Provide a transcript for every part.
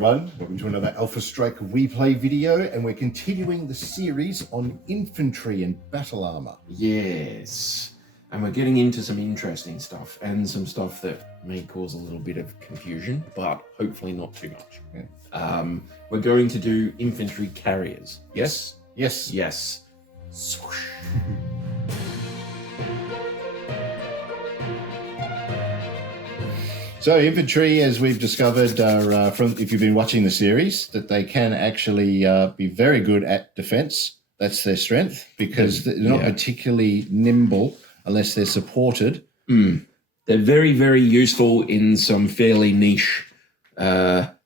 Welcome to another Alpha Strike replay video, and we're continuing the series on infantry and battle armor. Yes, and we're getting into some interesting stuff and some stuff that may cause a little bit of confusion, but hopefully not too much. Yeah. We're going to do infantry carriers. Yes? Yes. Yes. Swoosh. So infantry, as we've discovered, are if you've been watching the series, that they can actually be very good at defense. That's their strength, because they're not particularly nimble unless they're supported. They're very, very useful in some fairly niche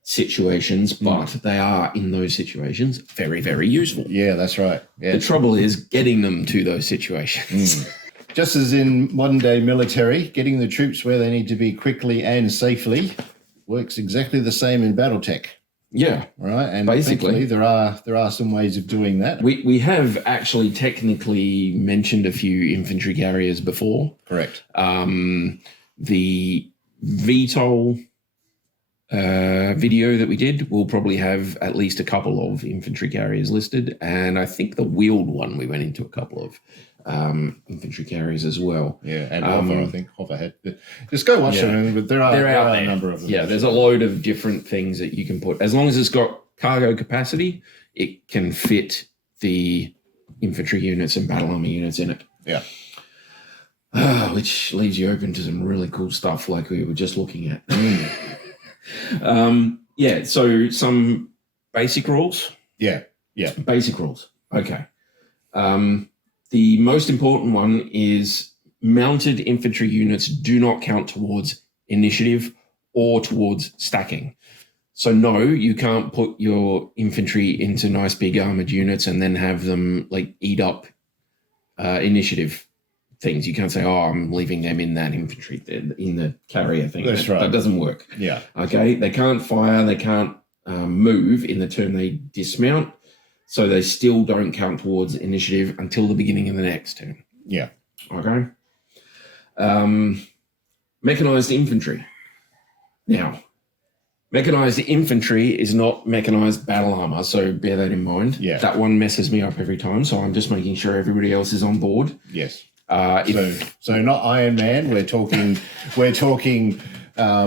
situations, but they are, in those situations, very, very useful. Yeah, that's right. Yeah. The trouble is getting them to those situations. Just as in modern-day military, getting the troops where they need to be quickly and safely works exactly the same in BattleTech. Yeah, right. And basically, there are some ways of doing that. We have actually technically mentioned a few infantry carriers before. Correct. The VTOL video that we did will probably have at least a couple of infantry carriers listed, and I think the wheeled one we went into a couple of infantry carriers as well. Yeah, and Hover, I think Hover had. Just go watch them, but there are a number of them. Yeah, there's a load of different things that you can put. As long as it's got cargo capacity, it can fit the infantry units and battle armor units in it. Yeah. Which leaves you open to some really cool stuff like we were just looking at. So some basic rules. Yeah. Basic rules. Okay. The most important one is mounted infantry units do not count towards initiative or towards stacking. So no, you can't put your infantry into nice big armored units and then have them like eat up initiative things. You can't say, oh, I'm leaving them in that infantry, in the carrier thing. That's right. That doesn't work. Yeah. Okay. They can't fire. They can't move in the turn they dismount. So they still don't count towards initiative until the beginning of the next turn. Yeah. Okay. Mechanized infantry. Now, mechanized infantry is not mechanized battle armor, so bear that in mind. Yeah. That one messes me up every time, so I'm just making sure everybody else is on board. Yes. So not Iron Man. We're talking. I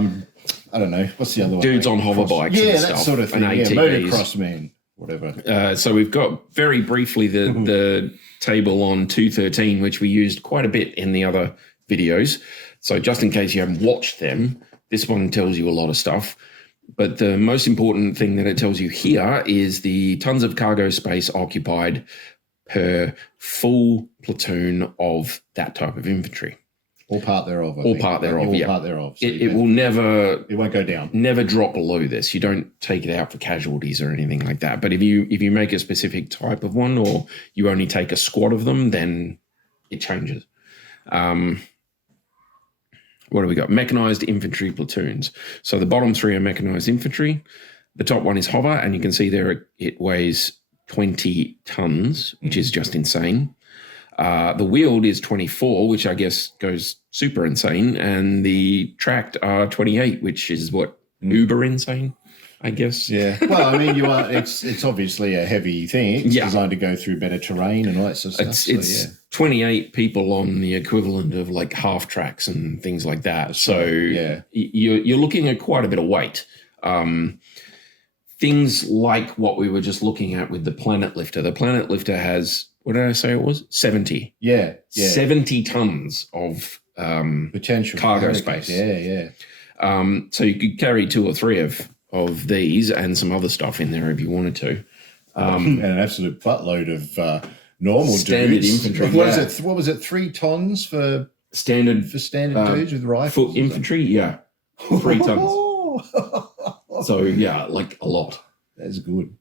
don't know. What's the other one? Dudes on hover bikes. Yeah, and that stuff, sort of thing. and Yeah, ATVs. motocross man. Whatever. So we've got very briefly the table on 213, which we used quite a bit in the other videos. So just in case you haven't watched them, this one tells you a lot of stuff. But the most important thing that it tells you here is the tons of cargo space occupied per full platoon of that type of infantry. Or part thereof. Part thereof. So it will never. It won't go down. Never drop below this. You don't take it out for casualties or anything like that. But if you make a specific type of one, or you only take a squad of them, then it changes. What do we got? Mechanized infantry platoons. So the bottom three are mechanized infantry. The top one is hover, and you can see there it weighs 20 tons, which is just insane. The wheeled is 24, which I guess goes super insane, and the tracked are 28, which is what, uber insane, I guess. Yeah. Well, I mean, it's obviously a heavy thing. It's designed to go through better terrain and all that sort of stuff. It's 28 people on the equivalent of like half tracks and things like that. So you're looking at quite a bit of weight. Things like what we were just looking at with the Planet Lifter. The Planet Lifter has, what did I say it was? 70. Yeah. 70 tons of potential cargo space. Yeah. So you could carry 2 or 3 of these and some other stuff in there if you wanted to. And an absolute buttload of normal standard dudes. infantry. What was it? 3 tons for standard dudes with rifles? For infantry, yeah. 3 tons. So like a lot. That's good.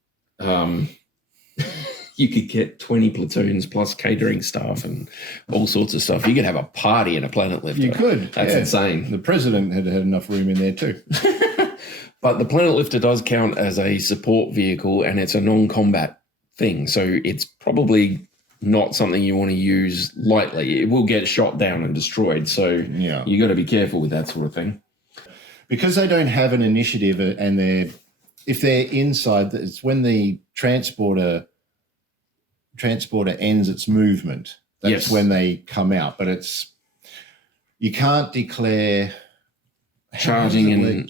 You could get 20 platoons plus catering staff and all sorts of stuff. You could have a party in a Planet Lifter. You could. That's insane. The president had enough room in there too. But the Planet Lifter does count as a support vehicle, and it's a non-combat thing. So it's probably not something you want to use lightly. It will get shot down and destroyed. So you got to be careful with that sort of thing. Because they don't have an initiative and they're if they're inside, it's when the transporter ends its movement. That's when they come out. But you can't declare charging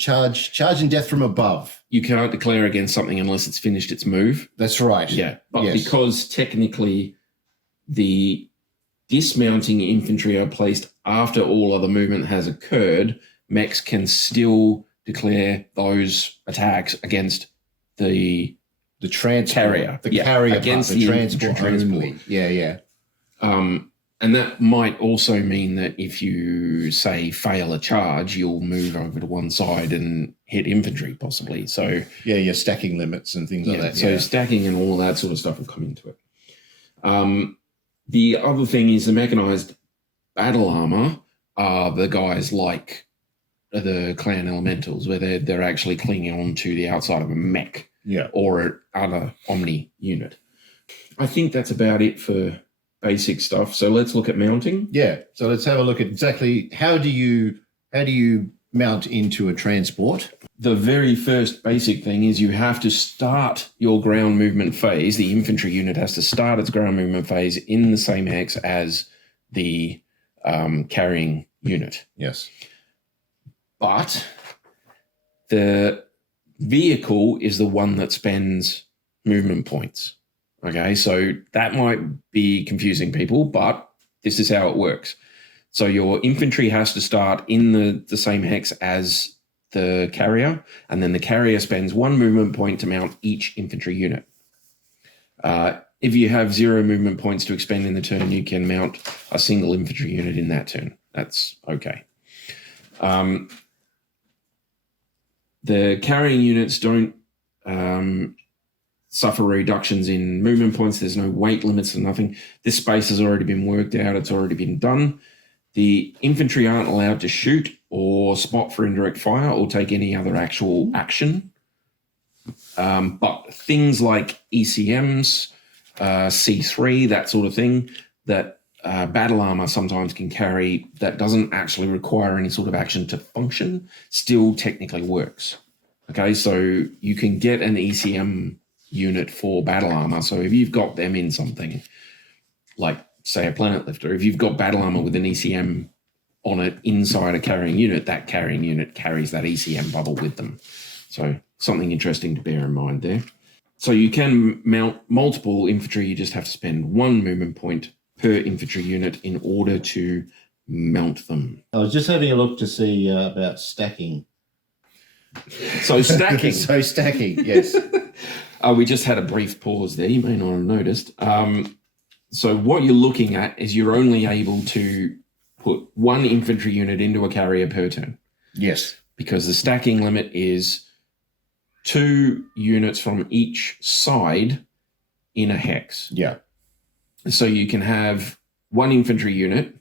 death from above. You can't declare against something unless it's finished its move. That's right. Yeah, but because technically the dismounting infantry are placed after all other movement has occurred, mechs can still declare those attacks against the carrier. The carrier against part, the transport only. Yeah. And that might also mean that if you, say, fail a charge, you'll move over to one side and hit infantry, possibly. So your stacking limits and things like that. So stacking and all that sort of stuff will come into it. The other thing is the mechanized battle armor are the guys like the clan elementals, where they're actually clinging on to the outside of a mech or other Omni unit. I think that's about it for basic stuff. So let's look at mounting. Yeah. So let's have a look at exactly how do you mount into a transport. The very first basic thing is you have to start your ground movement phase. The infantry unit has to start its ground movement phase in the same hex as the carrying unit. Yes. But the vehicle is the one that spends movement points. Okay, so that might be confusing people, but this is how it works. So your infantry has to start in the same hex as the carrier, and then the carrier spends 1 movement point to mount each infantry unit. If you have 0 movement points to expend in the turn, you can mount a single infantry unit in that turn. That's okay. The carrying units don't suffer reductions in movement points. There's no weight limits or nothing. This space has already been worked out. It's already been done. The infantry aren't allowed to shoot or spot for indirect fire or take any other actual action. But things like ECMs, C3, that sort of thing, that battle armor sometimes can carry that doesn't actually require any sort of action to function, still technically works. Okay, so you can get an ECM unit for battle armor. So if you've got them in something like, say, a planet lifter, if you've got battle armor with an ECM on it inside a carrying unit, that carrying unit carries that ECM bubble with them. So something interesting to bear in mind there. So you can mount multiple infantry. You just have to spend 1 movement point per infantry unit in order to mount them. I was just having a look to see about stacking. So stacking. Yes. We just had a brief pause there. You may not have noticed. So what you're looking at is you're only able to put 1 infantry unit into a carrier per turn. Yes. Because the stacking limit is 2 units from each side in a hex. Yeah. So you can have 1 infantry unit.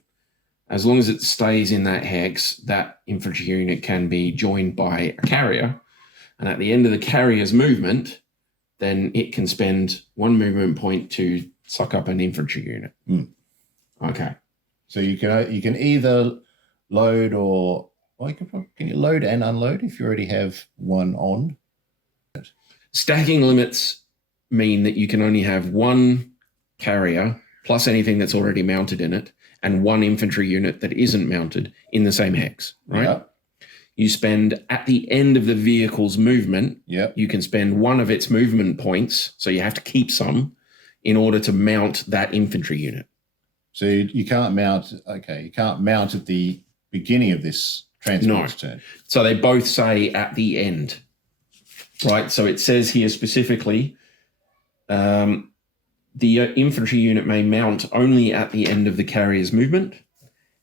As long as it stays in that hex, that infantry unit can be joined by a carrier. And at the end of the carrier's movement, then it can spend 1 movement point to suck up an infantry unit. Okay. So you can either load can you load and unload if you already have 1 on? Stacking limits mean that you can only have 1 carrier plus anything that's already mounted in it and 1 infantry unit that isn't mounted in the same hex, right? Yeah. You spend at the end of the vehicle's movement, you can spend 1 of its movement points, so you have to keep some, in order to mount that infantry unit. So you can't mount, you can't mount at the beginning of this transport's turn. So they both say at the end, right? So it says here specifically, the infantry unit may mount only at the end of the carrier's movement.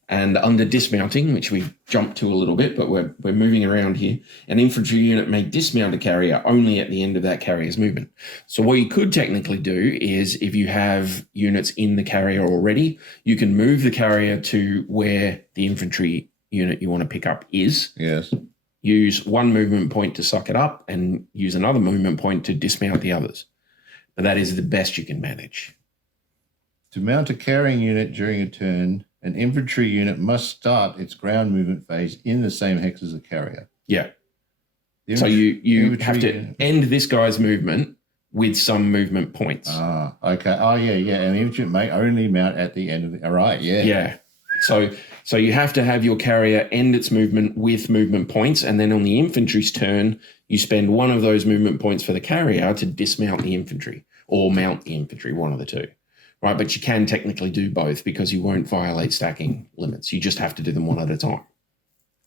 And under dismounting, which we've jumped to a little bit, but we're moving around here, an infantry unit may dismount a carrier only at the end of that carrier's movement. So what you could technically do is, if you have units in the carrier already, you can move the carrier to where the infantry unit you want to pick up is. Yes. Use 1 movement point to suck it up and use another movement point to dismount the others. But that is the best you can manage. To mount a carrying unit during a turn, an infantry unit must start its ground movement phase in the same hex as the carrier. Yeah. So you have to end this guy's movement with some movement points. Ah, okay. Oh, yeah. And the infantry may only mount at the end of the... All right, yeah. Yeah. So you have to have your carrier end its movement with movement points, and then on the infantry's turn, you spend one of those movement points for the carrier to dismount the infantry or mount the infantry, one of the two. Right, but you can technically do both because you won't violate stacking limits. You just have to do them one at a time.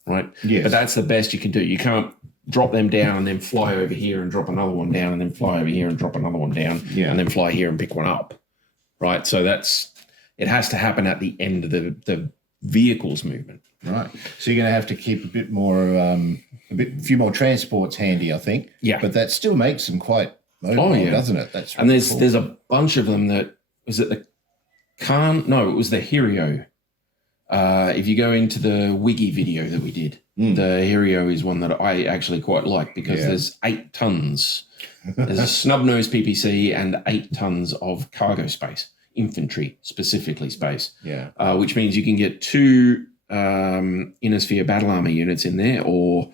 Right? Yes. But that's the best you can do. You can't drop them down and then fly over here and drop another one down and then fly over here and drop another one down and then fly here and pick one up. Right? So it has to happen at the end of the vehicle's movement. Right. So you're going to have to keep a bit more, a few more transports handy, I think. Yeah. But that still makes them quite mobile, doesn't it? That's and really cool. There's a bunch of them that, was it the Khan? No, it was the Hirio. If you go into the Wiggy video that we did, the Hirio is one that I actually quite like because there's 8 tons. There's a snub-nosed PPC and 8 tons of cargo space, infantry specifically space. Yeah. Which means you can get 2 inner sphere battle armor units in there, or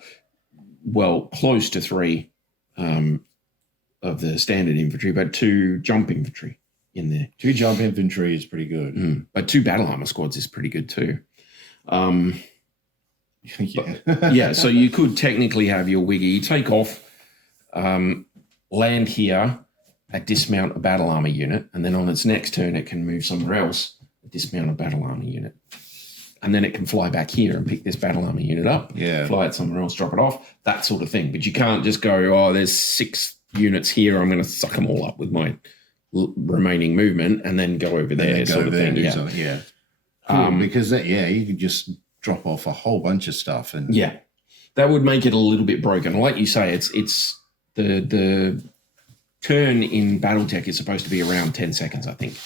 close to 3 of the standard infantry, but 2 jump infantry in there. 2 jump infantry is pretty good. But 2 battle armor squads is pretty good too. So you could technically have your Wiggy take off, land here, dismount a battle armor unit, and then on its next turn it can move somewhere else, dismount a battle armor unit. And then it can fly back here and pick this battle armor unit up, fly it somewhere else, drop it off, that sort of thing. But you can't just go, there's 6 units here, I'm going to suck them all up with my remaining movement and then go over there, sort of thing. Yeah. Cool, because you could just drop off a whole bunch of stuff. And that would make it a little bit broken. Like you say, it's the turn in BattleTech is supposed to be around 10 seconds, I think.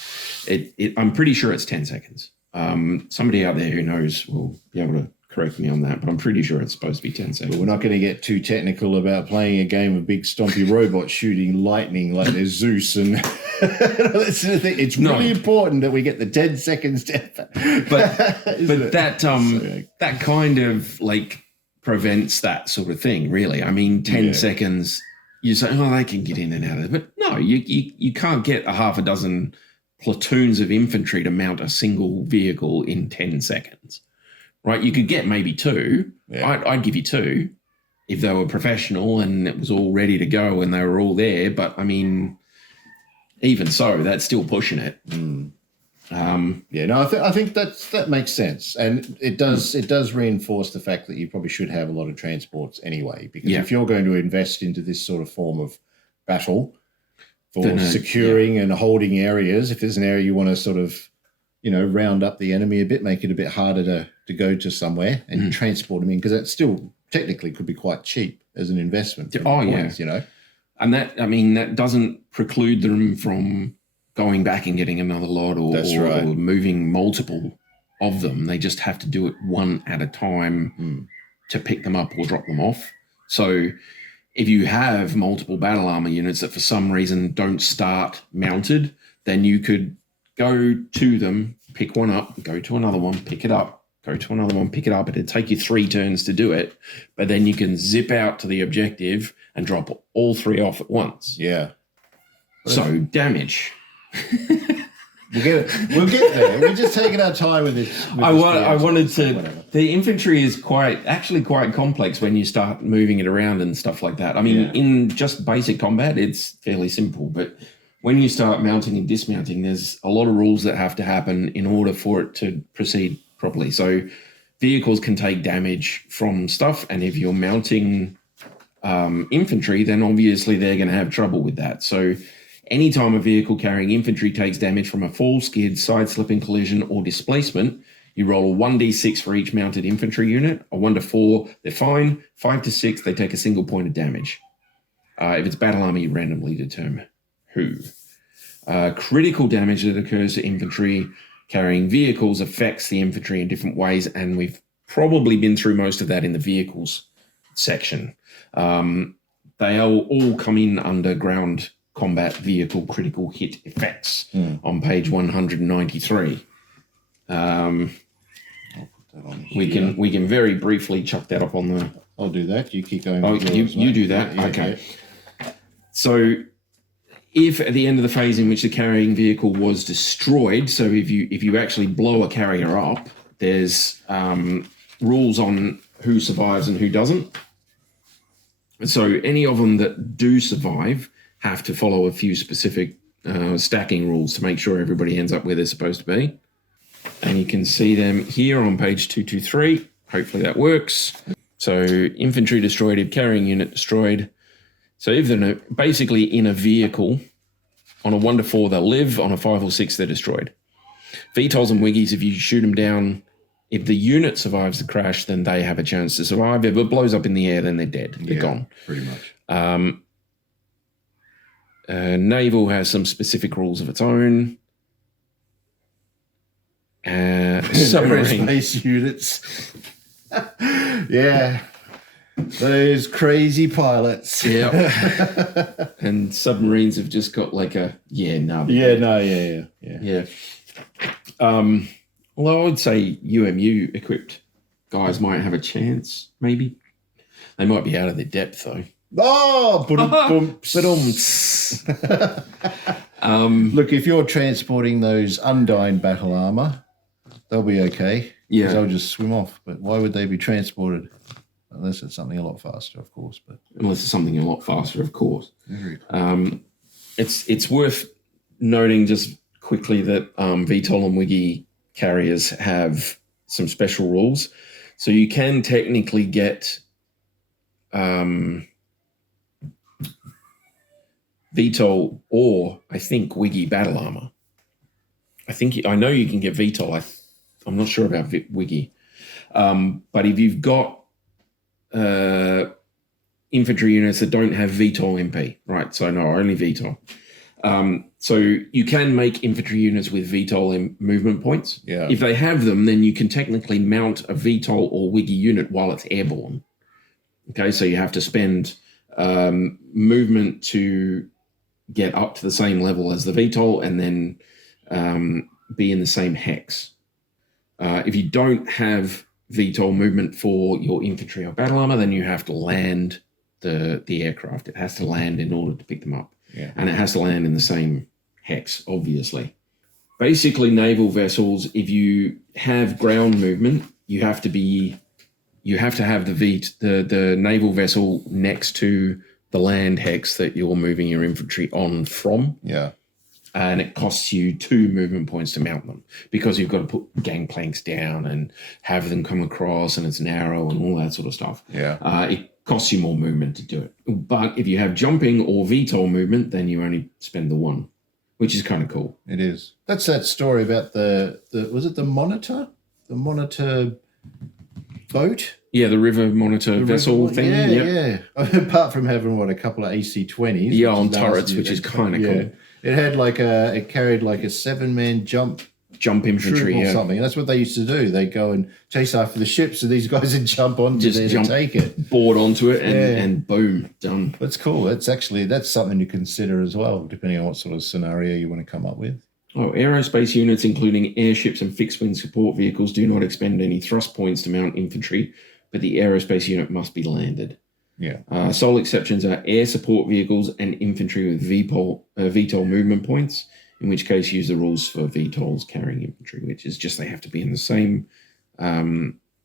I'm pretty sure it's 10 seconds. Somebody out there who knows will be able to correct me on that, but I'm pretty sure it's supposed to be 10 seconds. But we're not going to get too technical about playing a game of big stompy robots shooting lightning like there's Zeus and that sort of thing. It's really important that we get the 10 seconds down. But that kind of like prevents that sort of thing, really. I mean, 10 seconds, you say, they can get in and out of it. But no, you can't get a half a dozen platoons of infantry to mount a single vehicle in 10 seconds. Right, you could get maybe 2. Yeah. I'd give you 2 if they were professional and it was all ready to go and they were all there. But I mean, even so, that's still pushing it. I think that makes sense, and it does reinforce the fact that you probably should have a lot of transports anyway. Because if you're going to invest into this sort of form of battle for securing and holding areas, if there's an area you want to sort of round up the enemy a bit, make it a bit harder to go to somewhere and transport them in, because that still technically could be quite cheap as an investment. And that doesn't preclude them from going back and getting another lot or moving multiple of them. They just have to do it one at a time to pick them up or drop them off. So if you have multiple battle armor units that for some reason don't start mounted, then you could go to them, pick one up, go to another one, pick it up, go to another one, pick it up. It'd take you 3 turns to do it, but then you can zip out to the objective and drop all 3 off at once. Yeah. So damage. We'll get there. We're just taking our time with this. I wanted to. Whatever. The infantry is quite complex when you start moving it around and stuff like that. I mean, in just basic combat, it's fairly simple, but when you start mounting and dismounting, there's a lot of rules that have to happen in order for it to proceed properly. So vehicles can take damage from stuff, and if you're mounting infantry, then obviously they're going to have trouble with that. So anytime a vehicle carrying infantry takes damage from a fall, skid, side slipping, collision, or displacement, you roll a 1d6 for each mounted infantry unit. A 1 to 4, they're fine. 5 to 6, they take a single point of damage. If it's battle armor, you randomly determine who. Critical damage that occurs to infantry carrying vehicles affects the infantry in different ways, and we've probably been through most of that in the vehicles section. They all come in under ground combat vehicle critical hit effects on page 193. We can very briefly chuck that up on I'll do that. You keep going. Oh, with yours, you mate. do that. Yeah, Okay. yeah. So if at the end of the phase in which the carrying vehicle was destroyed, so if you actually blow a carrier up, there's rules on who survives and who doesn't. So any of them that do survive have to follow a few specific stacking rules to make sure everybody ends up where they're supposed to be. And you can see them here on page 223. Hopefully that works. So infantry destroyed if carrying unit destroyed. So if they're basically in a vehicle, on a 1 to 4 they'll live, on a 5 or 6 they're destroyed. VTOLs and Wiggies, if you shoot them down, if the unit survives the crash, then they have a chance to survive. If it blows up in the air, then they're dead. They're gone. Pretty much. Naval has some specific rules of its own. Submarine. Aerospace units. Yeah. Those crazy pilots. Yeah. And submarines have just got like a, Yeah. Although I would say UMU equipped guys might have a chance, maybe. They might be out of their depth though. Oh, look, if you're transporting those Undyne battle armor, they'll be okay. Yeah. They'll just swim off. But why would they be transported? Unless it's something a lot faster, of course. But unless it's something a lot faster, of course. Very cool. It's worth noting just quickly that VTOL and Wiggy carriers have some special rules. So you can technically get VTOL or, I think, Wiggy battle armor. I know you can get VTOL. I'm not sure about Wiggy. But if you've got infantry units that don't have VTOL MP, right? So no, only VTOL. So you can make infantry units with VTOL movement points. Yeah. If they have them, then you can technically mount a VTOL or Wiggy unit while it's airborne. Okay, so you have to spend movement to get up to the same level as the VTOL and then be in the same hex. If you don't have VTOL movement for your infantry or battle armor, then you have to land the aircraft. It has to land in order to pick them up. Yeah. And it has to land in the same hex, obviously. Basically, naval vessels, if you have ground movement, you have to have the naval vessel next to the land hex that you're moving your infantry on from. Yeah. And it costs you 2 movement points to mount them because you've got to put gangplanks down and have them come across and it's narrow and all that sort of stuff. Yeah. It costs you more movement to do it. But if you have jumping or VTOL movement, then you only spend the 1, which is kind of cool. It is. That's that story about the was it the Monitor? The Monitor boat? Yeah, the river monitor vessel thing. Yeah, yep. yeah. Apart from having a couple of AC-20s. Yeah, on turrets, which is kind of cool. It had it carried like a 7-man jump infantry or something. That's what they used to do. They go and chase after the ships, and these guys would jump onto there to take it, board onto it, and boom, done. That's cool. That's something to consider as well, depending on what sort of scenario you want to come up with. Oh, aerospace units, including airships and fixed-wing support vehicles, do not expend any thrust points to mount infantry, but the aerospace unit must be landed. Yeah. Sole exceptions are air support vehicles and infantry with VTOL movement points, in which case use the rules for VTOLs carrying infantry, which is just they have to be in the same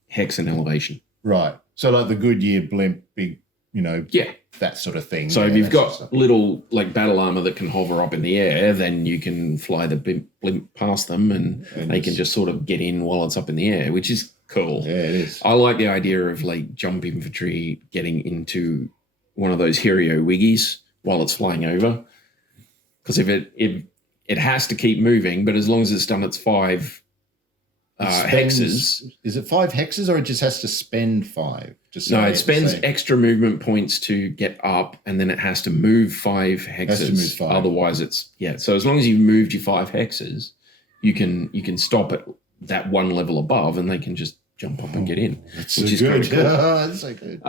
hex and elevation. Right. So like the Goodyear blimp, big, Yeah. that sort of thing. So if you've got little like battle armor that can hover up in the air, then you can fly the blimp past them and they can just sort of get in while it's up in the air, which is cool. Yeah, it is. I like the idea of like jump infantry getting into one of those Herio Wiggies while it's flying over. Because if it has to keep moving, but as long as it's done its 5 hexes. Is it 5 hexes or it just has to spend 5? No, it spends extra movement points to get up, and then it has to move 5 hexes. Has to move 5. Otherwise, so as long as you've moved your 5 hexes, you can stop at that 1 level above, and they can just jump up and get in, which is good. Cool. That's so good.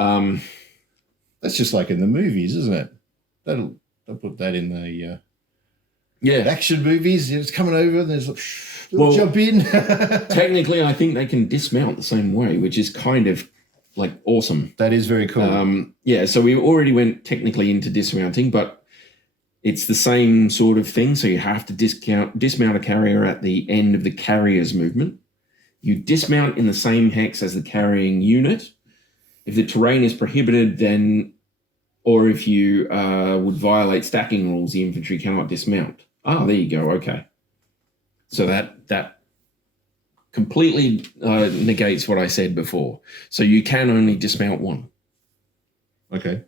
That's just like in the movies, isn't it? They'll put that in the action movies. It's coming over, and there's jump in. Technically, I think they can dismount the same way, which is kind of like awesome. That is very cool. Yeah, so we already went technically into dismounting, but it's the same sort of thing. So you have to dismount a carrier at the end of the carrier's movement. You dismount in the same hex as the carrying unit. If the terrain is prohibited, then, or if you would violate stacking rules, the infantry cannot dismount. Ah, there you go. Okay. So that completely negates what I said before. So you can only dismount one. Okay.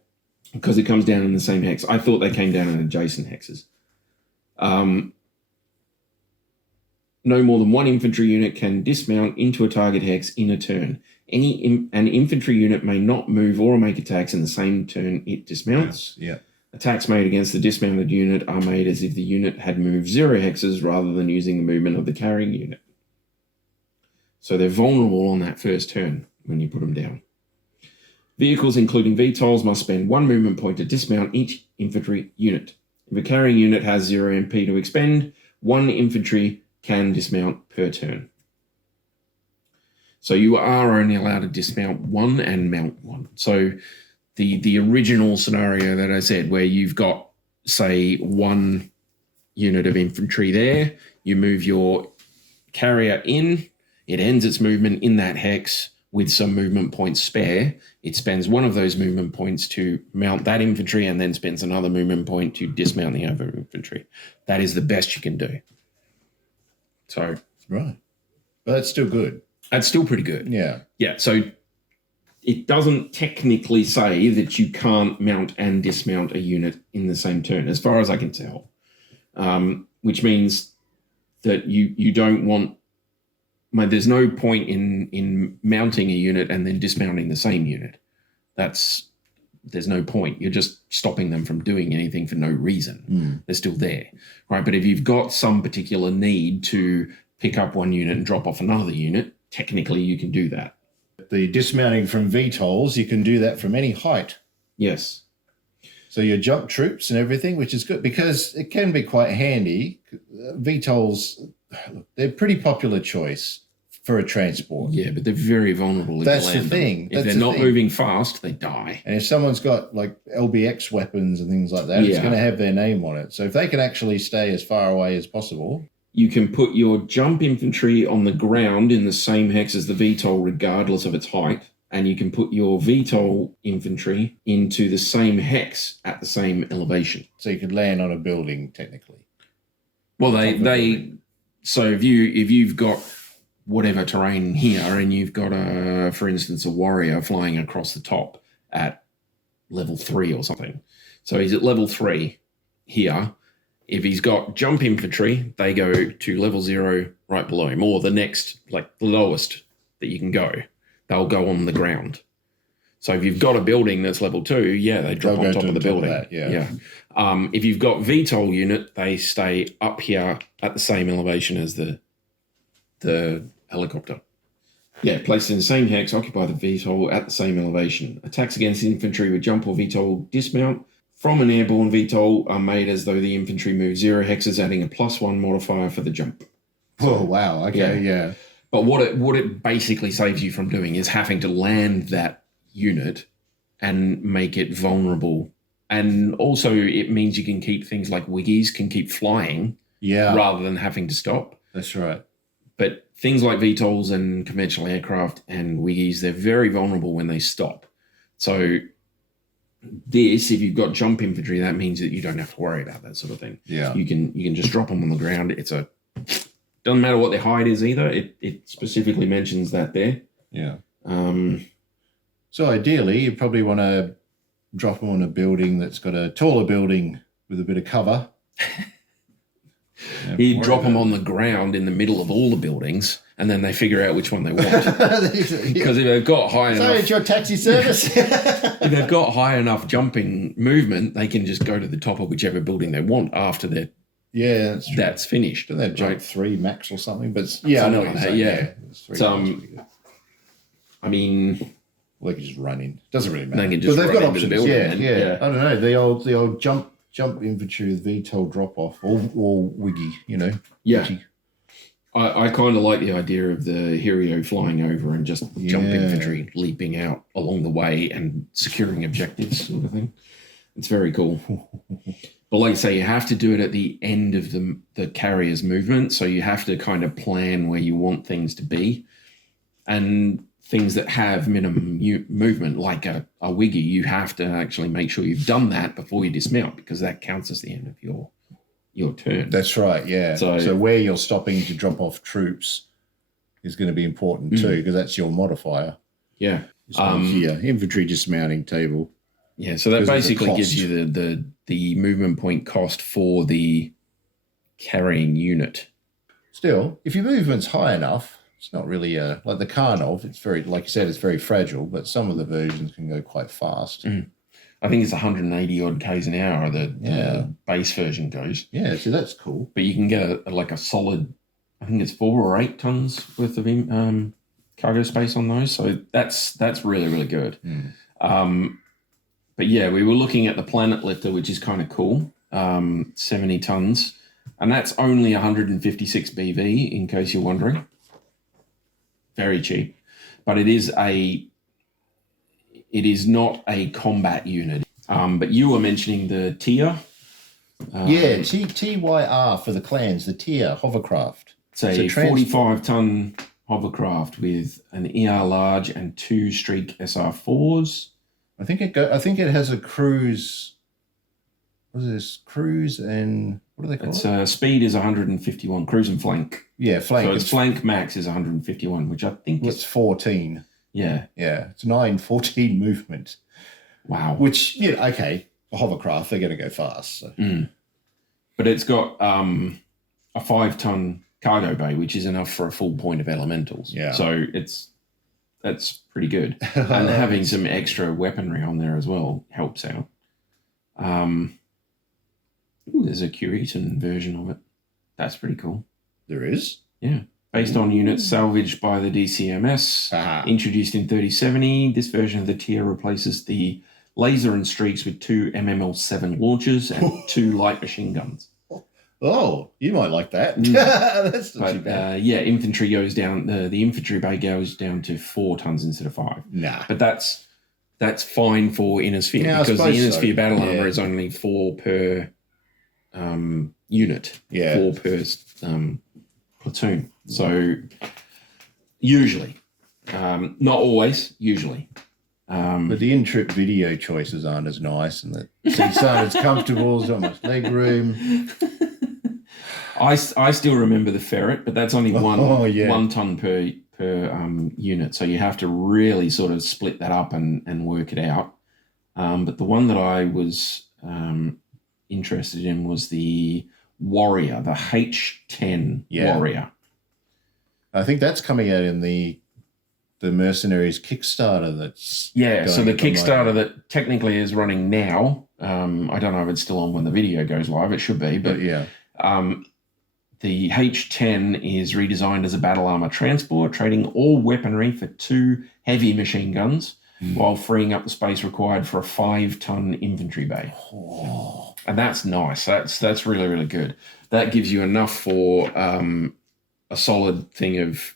Because it comes down in the same hex. I thought they came down in adjacent hexes. No more than one infantry unit can dismount into a target hex in a turn. An infantry unit may not move or make attacks in the same turn it dismounts. Yeah. Attacks made against the dismounted unit are made as if the unit had moved 0 hexes rather than using the movement of the carrying unit. So they're vulnerable on that first turn when you put them down. Vehicles, including VTOLs, must spend 1 movement point to dismount each infantry unit. If a carrying unit has 0 MP to expend, 1 infantry can dismount per turn. So you are only allowed to dismount 1 and mount 1. So the original scenario that I said, where you've got, say, 1 unit of infantry there, you move your carrier in, it ends its movement in that hex with some movement points spare. It spends 1 of those movement points to mount that infantry and then spends another movement point to dismount the other infantry. That is the best you can do. So, right. But that's still good. That's still pretty good. Yeah. Yeah, so it doesn't technically say that you can't mount and dismount a unit in the same turn, as far as I can tell, which means that you don't want... There's no point in mounting a unit and then dismounting the same unit. There's no point. You're just stopping them from doing anything for no reason. They're still there, right? But if you've got some particular need to pick up 1 unit and drop off another unit, technically you can do that. The dismounting from VTOLs, you can do that from any height. Yes. So your jump troops and everything, which is good because it can be quite handy. VTOLs, they're a pretty popular choice for a transport. Yeah, but they're very vulnerable. That's the thing. If they're not moving fast, they die. And if someone's got like LBX weapons and things like that, it's going to have their name on it. So if they can actually stay as far away as possible. You can put your jump infantry on the ground in the same hex as the VTOL, regardless of its height. And you can put your VTOL infantry into the same hex at the same elevation. So you could land on a building, technically. Well, so if you've got whatever terrain here and you've got for instance, a warrior flying across the top at level 3 or something. So he's at level 3 here. If he's got jump infantry, they go to level 0 right below him, or the next, like the lowest that you can go. They'll go on the ground. So if you've got a building that's level 2, they drop on top of the building. If you've got VTOL unit, they stay up here at the same elevation as the helicopter. Placed in the same hex, occupy the VTOL at the same elevation. Attacks against infantry with jump or VTOL dismount from an airborne VTOL are made as though the infantry moves 0 hexes, adding a +1 modifier for the jump. Oh, wow. Okay, yeah. But what it basically saves you from doing is having to land that unit and make it vulnerable. And also it means you can keep things like Wiggies can keep flying rather than having to stop. That's right. But things like VTOLs and conventional aircraft and Wiggies, they're very vulnerable when they stop. So if you've got jump infantry, that means that you don't have to worry about that sort of thing. Yeah. You can just drop them on the ground. Doesn't matter what their height is either. It specifically mentions that there. Yeah. So ideally, you probably want to drop them on a building that's got a taller building with a bit of cover. You drop them on the ground in the middle of all the buildings, and then they figure out which one they want. Because if they've got high enough... Sorry, it's your taxi service. If they've got high enough jumping movement, they can just go to the top of whichever building they want after they're... Yeah, that's true. That's finished. Don't they jump 3 max or something? But I know what you're saying. Yeah. I mean... Well, they can just run in. Doesn't really matter. They can just but they've got options. The building, yeah. I don't know. The old jump infantry with VTOL drop off or Wiggy, Yeah. Wiggy. I kind of like the idea of the Hero flying over and just jump infantry leaping out along the way and securing objectives sort of thing. It's very cool. But like I say, you have to do it at the end of the carrier's movement. So you have to kind of plan where you want things to be. And things that have minimum movement, like a wiggy, you have to actually make sure you've done that before you dismount, because that counts as the end of your turn. That's right, yeah. So where you're stopping to drop off troops is going to be important too, because that's your modifier. Yeah. Here, infantry dismounting table. Yeah, so that basically gives you the movement point cost for the carrying unit. Still, if your movement's high enough, it's not really like the Karnov. It's very, like you said, it's very fragile, but some of the versions can go quite fast. I think it's 180 odd k's an hour. The base version goes. Yeah, so that's cool. But you can get a solid, I think it's 4 or 8 tons worth of cargo space on those. So that's really, really good. But yeah, we were looking at the Planet Lifter, which is kind of cool. 70 tons, and that's only 156 BV, in case you're wondering. Very cheap, but it is not a combat unit. But you were mentioning the tier. TYR for the clans, the tier hovercraft. It's a 45-ton hovercraft with an ER large and 2 Streak SR4s. I think it has a cruise. What is this? Cruise and what do they call it? Its speed is 151. Cruise and flank. Yeah, flank. So its flank max is 151, which I think is 14. Yeah. Yeah. It's 914 movement. Wow. Which, okay, for hovercraft, they're going to go fast. So. But it's got a 5-ton cargo bay, which is enough for a full point of elementals. Yeah. So that's pretty good. And having some extra weaponry on there as well helps out. There's a Curitan version of it. That's pretty cool. There is? Yeah. Based on units salvaged by the DCMS, introduced in 3070, this version of the tier replaces the laser and streaks with 2 MML7 launchers and 2 light machine guns. Oh, you might like that. That's not too bad. Infantry goes down. The infantry bay goes down to 4 tons instead of 5. Nah, but that's fine for inner sphere, because the inner sphere battle armor is only 4 per unit. Yeah, 4 per platoon. So usually, not always, usually. But the in-trip video choices aren't as nice, and the seats aren't as comfortable. There's not much leg room. I still remember the ferret, but that's only 1 ton per unit. So you have to really sort of split that up and work it out. But the one that I was interested in was the Warrior, the H10 Warrior. I think that's coming out in the Mercenaries Kickstarter. So the Kickstarter that technically is running now. I don't know if it's still on when the video goes live. It should be, but the H10 is redesigned as a battle armor transport, trading all weaponry for 2 heavy machine guns, while freeing up the space required for a 5-ton infantry bay. And that's nice. That's really, really good. That gives you enough for a solid thing of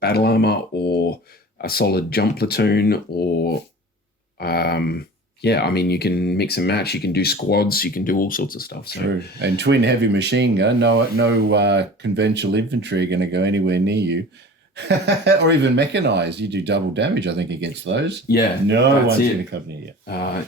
battle armor, or a solid jump platoon, or you can mix and match. You can do squads. You can do all sorts of stuff. True. And twin heavy machine gun. No conventional infantry are going to go anywhere near you. Or even mechanized. You do double damage, I think, against those. Yeah. No one's going to come near you.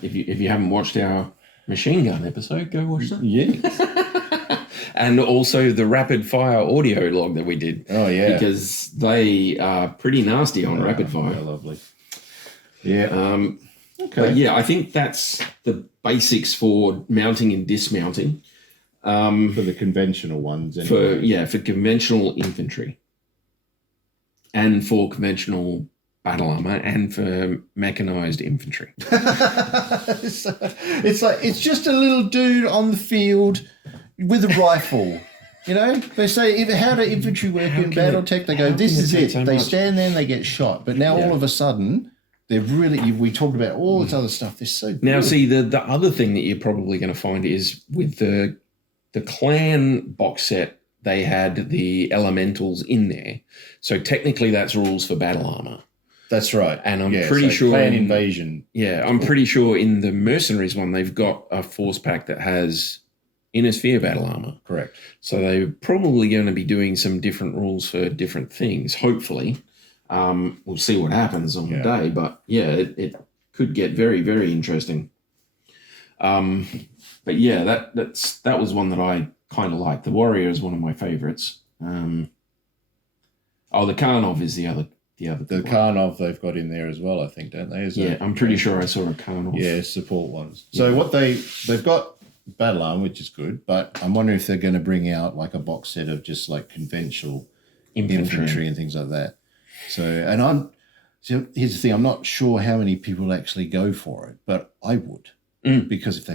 If you haven't watched our machine gun episode, go watch that. Yeah. And also the rapid fire audio log that we did. Oh, yeah. Because they are pretty nasty on rapid fire. Yeah, lovely. Yeah. Okay. But I think that's the basics for mounting and dismounting. For the conventional ones. Anyway. For conventional infantry. And for conventional battle armor, and for mechanized infantry. It's just a little dude on the field with a rifle. They say, how do infantry work in BattleTech? They go, this is it. They stand there and they get shot. But now all of a sudden, they're really, we talked about all this other stuff. They're so good. Now, see, the other thing that you're probably going to find is with the clan box set they had the elementals in there. So technically that's rules for battle armor. That's right. And I'm pretty sure clan invasion. Yeah, I'm pretty sure in the mercenaries one they've got a force pack that has inner sphere battle armor. Correct. So they're probably going to be doing some different rules for different things. Hopefully, we'll see what happens on the day. But yeah, it could get very, very interesting. But yeah, that was one that I kind of liked. The Warrior is one of my favorites. The Karnov is the other. The Karnov they've got in there as well, I think, don't they? I'm pretty sure I saw a Karnov. Yeah, support ones. So what they've got battle arm, which is good, but I'm wondering if they're going to bring out like a box set of just like conventional infantry and things like that. So here's the thing: I'm not sure how many people actually go for it, but I would. Because if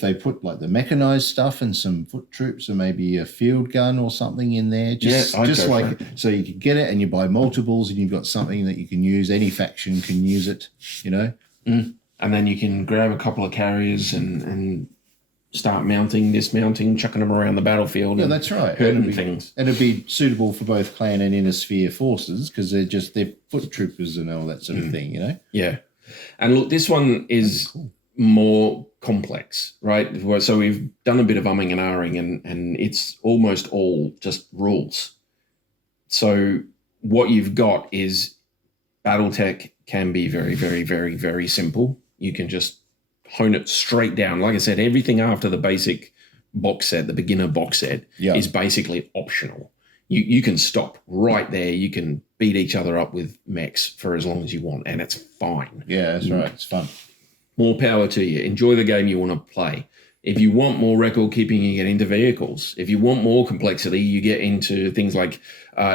they put like the mechanized stuff and some foot troops and maybe a field gun or something in there, so you can get it and you buy multiples and you've got something that you can use. Any faction can use it, you know. And then you can grab a couple of carriers and start mounting, dismounting, chucking them around the battlefield. Yeah, that's right. Hurting things. And it'd be suitable for both clan and inner sphere forces because they're foot troopers and all that sort of thing, you know. Yeah, and look, this one is more complex, right? So we've done a bit of umming and ahhing and it's almost all just rules. So what you've got is BattleTech can be very, very, very, very simple. You can just hone it straight down. Like I said, everything after the basic box set, the beginner box set, is basically optional. You can stop right there. You can beat each other up with mechs for as long as you want, and it's fine. Yeah, that's right. It's fun. More power to you. Enjoy the game you want to play. If you want more record keeping, you get into vehicles. If you want more complexity, you get into things like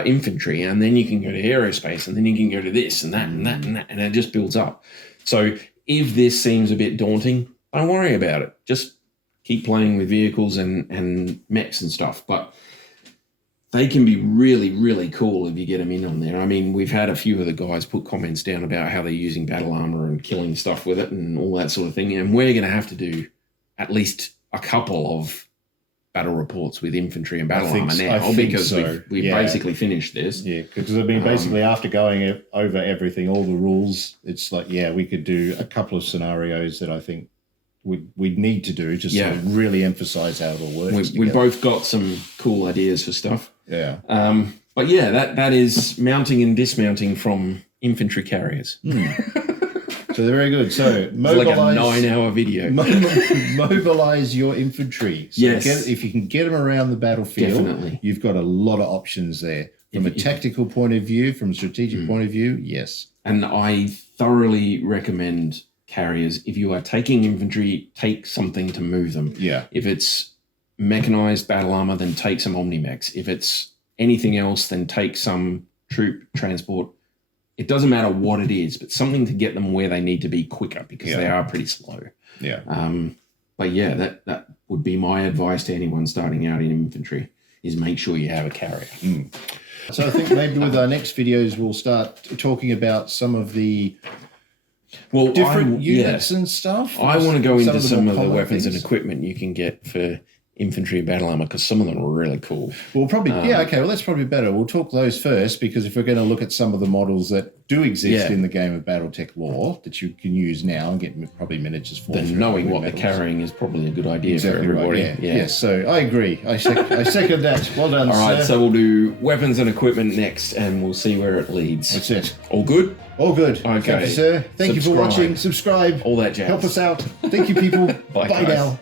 infantry, and then you can go to aerospace, and then you can go to this and that and that and that, and it just builds up. So if this seems a bit daunting, don't worry about it. Just keep playing with vehicles and mechs and stuff. But they can be really, really cool if you get them in on there. I mean, we've had a few of the guys put comments down about how they're using battle armor and killing stuff with it and all that sort of thing. And we're going to have to do at least a couple of battle reports with infantry and battle armor now because we've basically finished this. Yeah, because I mean, basically after going over everything, all the rules, it's like, we could do a couple of scenarios that I think we'd need to do just to really emphasize how it all works. We've both got some cool ideas for stuff. Yeah. But yeah, that is mounting and dismounting from infantry carriers. So they're very good. So mobilize, like a 9-hour video. Mobilize your infantry. So if you can get them around the battlefield, you've got a lot of options there. From a tactical point of view, from a strategic point of view, yes. And I thoroughly recommend carriers. If you are taking infantry, take something to move them. Yeah. If it's mechanized battle armor, then take some Omnimex. If it's anything else, then take some troop transport. It doesn't matter what it is, but something to get them where they need to be quicker because they are pretty slow. Yeah. But yeah, that would be my advice to anyone starting out in infantry is make sure you have a carrier. So I think maybe with our next videos, we'll start talking about some of the different units and stuff. I want to go into some of the weapons and equipment you can get for infantry battle armor because some of them are really cool. Well, probably well, that's probably better. We'll talk those first because if we're going to look at some of the models that do exist in the game of BattleTech lore that you can use now and get probably miniatures for, then knowing what they're carrying is probably a good idea for everybody. Right, Yes, so I agree. I second that. Well done. All right, so we'll do weapons and equipment next, and we'll see where it leads. That's it. All good. All good. Okay, thank you, sir. Thank you for watching. Subscribe. All that jazz. Help us out. Thank you, people. Bye now.